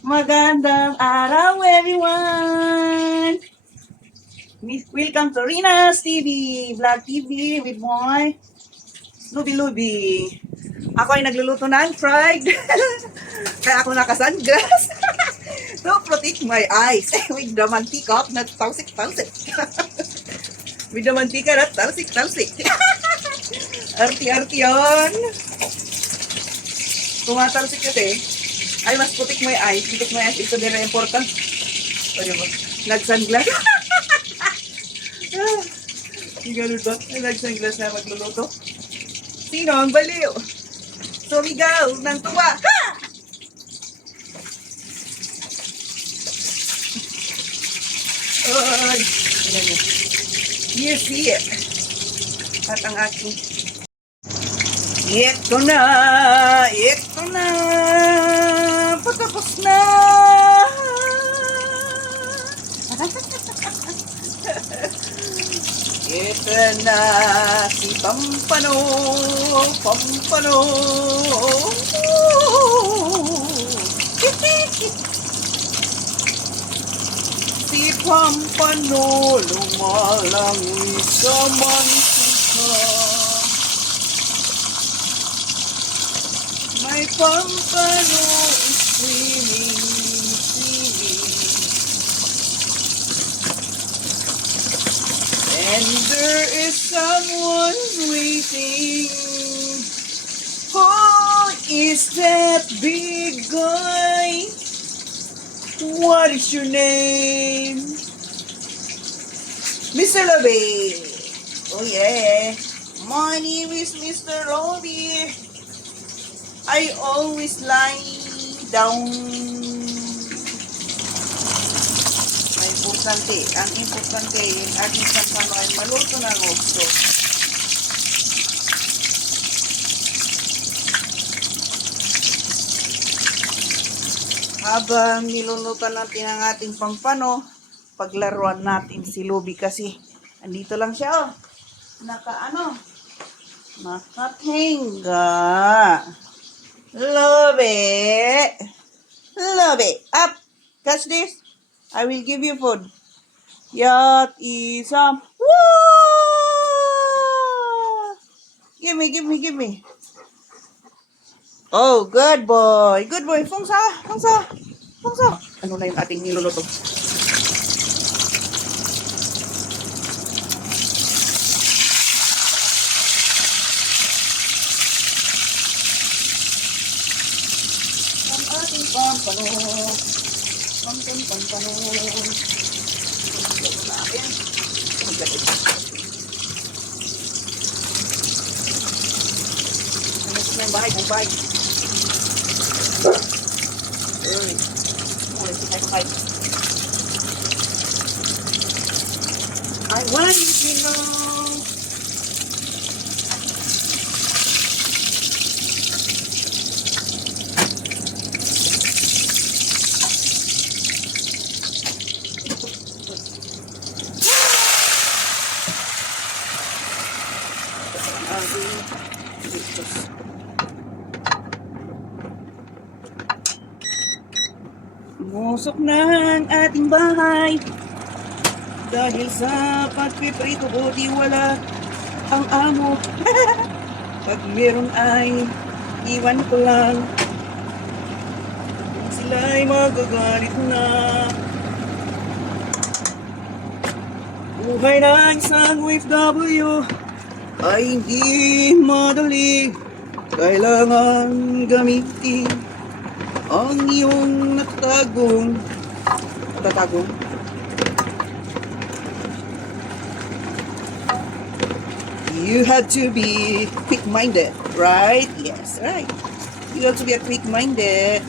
Magandang araw, everyone! Welcome to Rina's TV, Vlog TV with my Lubi Lubi. Ako ay nagluluto ng fried. Kaya ako nakasunglass to protect my eyes with the mantika na talsik-talsik. With the mantika na talsik-talsik. Arti-arti yun. Tumatalsik kasi, I must protect my eyes because my eyes is very important. O diba? Nag-sunglass. Ganun ba? Nag-sunglass na magluluto. Sino ang baliw? Sumigaw ng tuwa. Ha! Oy! You see it. At ang aking ito na! Ito na! Patapos na! Ito na si Pampano! Pampano! Si Pampano lumalangoy sa mantika. My Pampano is swimming, swimming. And there is someone waiting. Who is that big guy? What is your name? Mr. Lobby. Oh yeah. My name is Mr. Lobby. I always lie down. Ang importante, yung ating sampano ay maluto ng gusto. Habang nilulutan natin ang ating pampano, paglaruan natin si Luby kasi andito lang siya, oh. Nakatingga. Luby. Luby. Up. Catch this. I will give you food. Yat isam. Woo! Give me. Oh, good boy. Good boy. Fungsa. Ano na yung ating niluluto? Ang ating pampano. Pampano. Ito natin. Ano sa yung bahay? Uy. I want you to know. Musok na ang ating bahay dahil sa pagpiprito di wala ang amo. Pag meron ay iwan ko lang, sila'y magagalit na. Buhay na isang OFW ay hindi madali. Kailangan gamitin ang iyong natatagong. You have to be quick-minded, right? Yes, right. You have to be a quick-minded.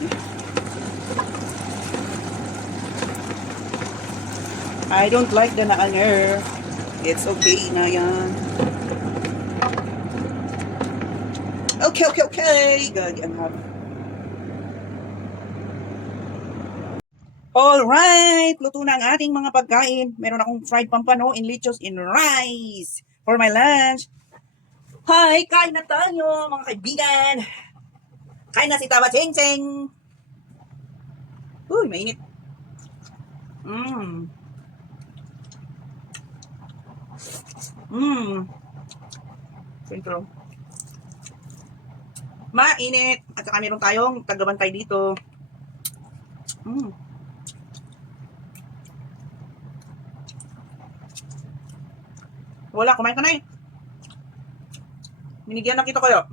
I don't like the naanger. It's okay na yan. Okay. Gagi ang haba. Alright, luto na ang ating mga pagkain. Meron akong fried pampano in lechos in rice for my lunch. Hi, kain na tayo mga kaibigan. Kain na si Taba Cheng Cheng. Uy, mainit. Mmm. Mmm. Sentro. Mainit. At saka meron tayong tagabantay dito. Mmm. Wala, kumain ka na eh. Binigyan na kita kayo.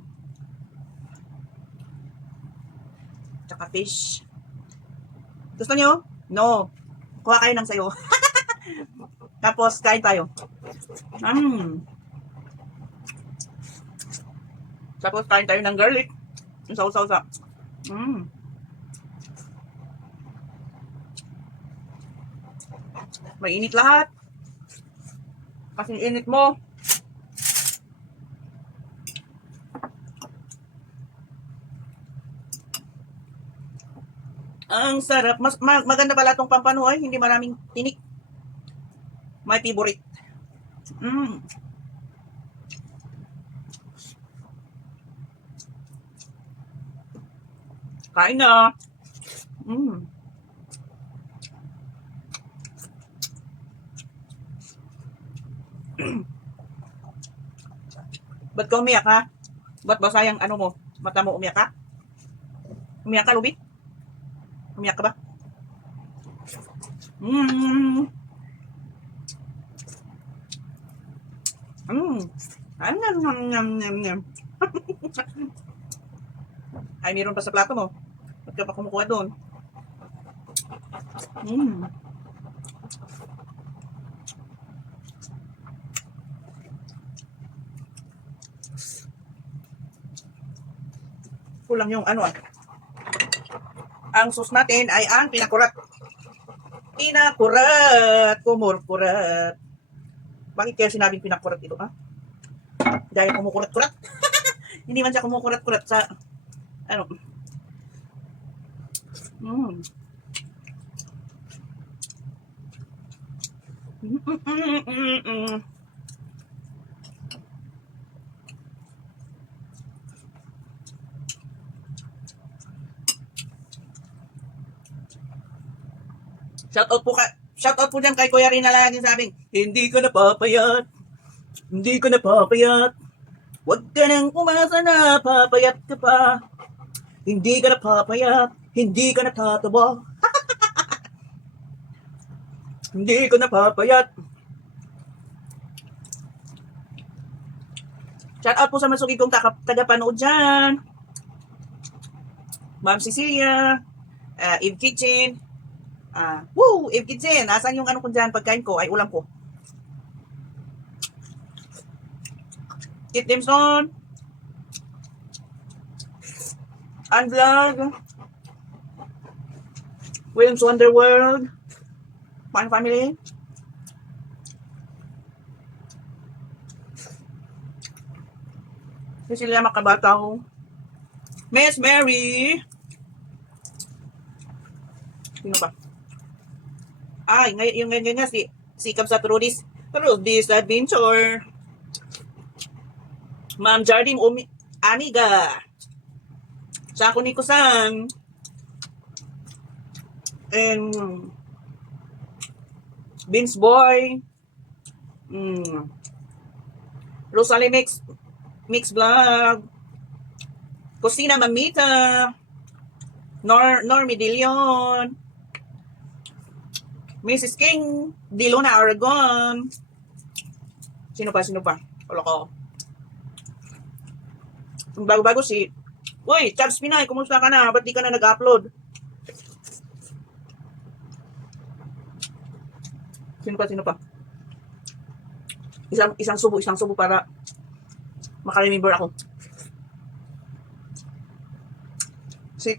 Tsaka fish. Gusto niyo? No. Kuha kayo ng sayo. Tapos, kain tayo. Tapos, kain tayo ng garlic. Yung sausa-sausa. Mainit lahat. Kasi init mo. Ang sarap. Maganda pala itong pampanoy. Hindi maraming tinik. My favorite. Kain na. Ba't ka umiyak ha? Ba't ba sayang ano mo? Mata mo umiyak ka? Umiyak ka, Ruby? Umiyak ka ba? Ay, meron pa sa plato mo. Ba't ka pa kumukuha doon? Kulang yung ano ah. Ang sauce natin ay ang pinakurat. Pinakurat. Kumurkurat. Bakit kaya sinabing pinakurat ito ha? Gaya kumukurat-kurat. Hindi man siya kumukurat-kurat sa ano. Shoutout po dyan kay Kuya Rina laging sabing, hindi ko napapayat. Hindi ko napapayat. Huwag ka nang umasa na papayat ka pa. Hindi ka napapayat. Hindi ka natataba. Hindi ko napapayat. Shoutout po sa masugi kong tagapanood dyan. Ma'am Cecilia, Eve Kitchen. Woo! Eve Kitchen. Nasaan yung ano ko dyan? Pagkain ko ay ulam ko. Kit Dimson. Unvlog. Williams Wonderworld. Fun Family. Cecilia Makabataw. Miss Mary. Sino pa? Ay, yung ganyan nga si Cab sa Trudy's Adventure. Ma'am Jardim Amiga. Sako Niko-san. And Vince Boy. Rosalie Mix Vlog. Kusina Mamita. Normie De Leon. Mrs. King Dilona Aragon. Sino pa? Wala ko. Bago-bago si Uy, Chabs Pinay, kumusta ka na? Ba't di ka na nag-upload? Sino pa? Isang subo para makaremember ako. Si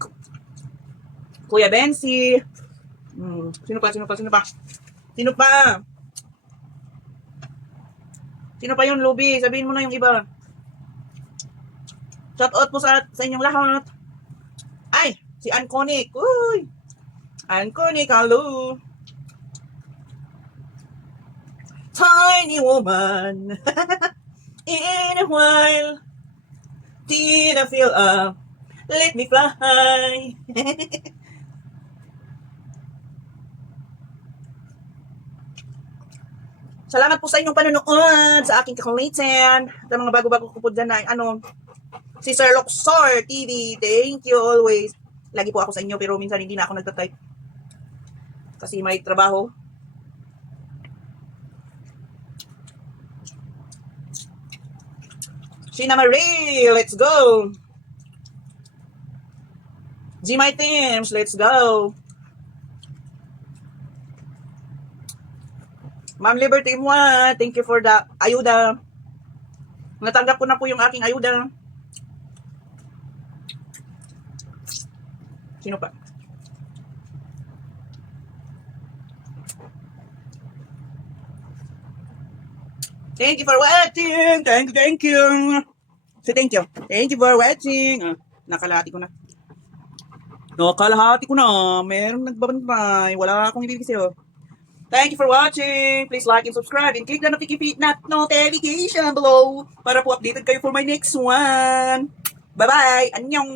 Kuya Bensi. Sino pa? Sino pa yun, Luby? Sabihin mo na yung iba. Shoutout po sa inyong lahat. Ay, si Anconik. Uy! Anconik, hello. Tiny woman. In a while. Did I feel up? Let me fly. Salamat po sa inyong panonood sa aking kakulitin. At mga bago-bago ko po dyan na, si Sir Luxor TV. Thank you always. Lagi po ako sa inyo pero minsan hindi na ako nagtatype. Kasi may trabaho. Sheena Marie, let's go. G My Teams, let's go. Ma'am Liberty Mwa, thank you for the ayuda. Natanggap ko na po yung aking ayuda. Sino pa? Thank you for watching. Thank you. So, thank you. Thank you for watching. Nakalahati ko na. Nakalahati ko na. Merong nagbabantay. Wala akong ibibigay sa'yo. Thank you for watching. Please like and subscribe and click the notification below para po updated kayo for my next one. Bye-bye. Annyeong.